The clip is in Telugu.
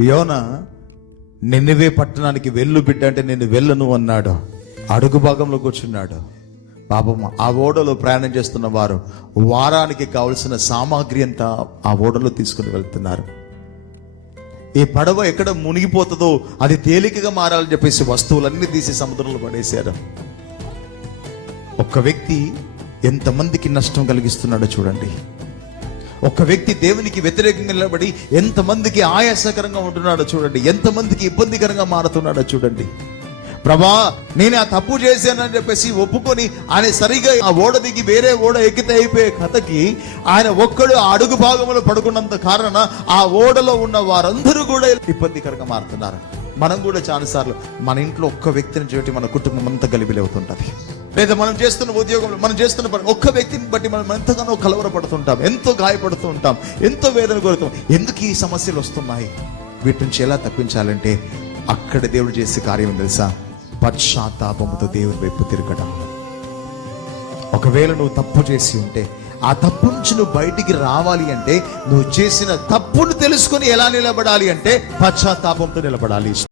యోనా నిన్నవే పట్టణానికి వెళ్ళు బిడ్డ అంటే నేను వెళ్ళను అన్నాడు. అడుగు భాగంలో కూర్చున్నాడు. పాపం ఆ ఓడలో ప్రయాణం చేస్తున్న వారు వారానికి కావలసిన సామాగ్రి అంతా ఆ ఓడలో తీసుకుని వెళ్తున్నారు. ఈ పడవ ఎక్కడ మునిగిపోతుందో అది తేలికగా మారాలని చెప్పేసి వస్తువులన్నీ తీసి సముద్రంలో పడేశారు. ఒక్క వ్యక్తి ఎంతమందికి నష్టం కలిగిస్తున్నాడో చూడండి. ఒక వ్యక్తి దేవునికి వ్యతిరేకంగా నిలబడి ఎంతమందికి ఆయాసకరంగా ఉంటున్నాడో చూడండి. ఎంతమందికి ఇబ్బందికరంగా మారుతున్నాడో చూడండి. ప్రభా, నేను ఆ తప్పు చేశానని చెప్పేసి ఒప్పుకొని ఆయన సరిగా ఆ ఓడ దిగి వేరే ఓడ ఎక్కితే అయిపోయే కథకి ఆయన ఒక్కడు ఆ అడుగు భాగంలో పడుకున్నంత కారణ ఆ ఓడలో ఉన్న వారందరూ కూడా ఇబ్బందికరంగా మారుతున్నారు. మనం కూడా చాలాసార్లు మన ఇంట్లో ఒక్క వ్యక్తిని చూసి మన కుటుంబం అంతా గలిబిలవుతుంటది. లేదా మనం చేస్తున్న ఉద్యోగంలో మనం చేస్తున్న పని ఒక్క వ్యక్తిని బట్టి మనం ఎంతగానో కలవరపడుతుంటాం, ఎంతో గాయపడుతూ ఉంటాం, ఎంతో వేదన కోరుతాం. ఎందుకు ఈ సమస్యలు వస్తున్నాయి? వీటి నుంచి ఎలా తప్పించాలంటే అక్కడ దేవుడు చేసే కార్యం తెలుసా? పశ్చాత్తాపముతో దేవుని వైపు తిరగడం. ఒకవేళ నువ్వు తప్పు చేసి ఉంటే ఆ తప్పు నుంచి నువ్వు బయటికి రావాలి అంటే నువ్వు చేసిన తప్పును తెలుసుకొని ఎలా నిలబడాలి అంటే పశ్చాత్తాపంతో నిలబడాలి.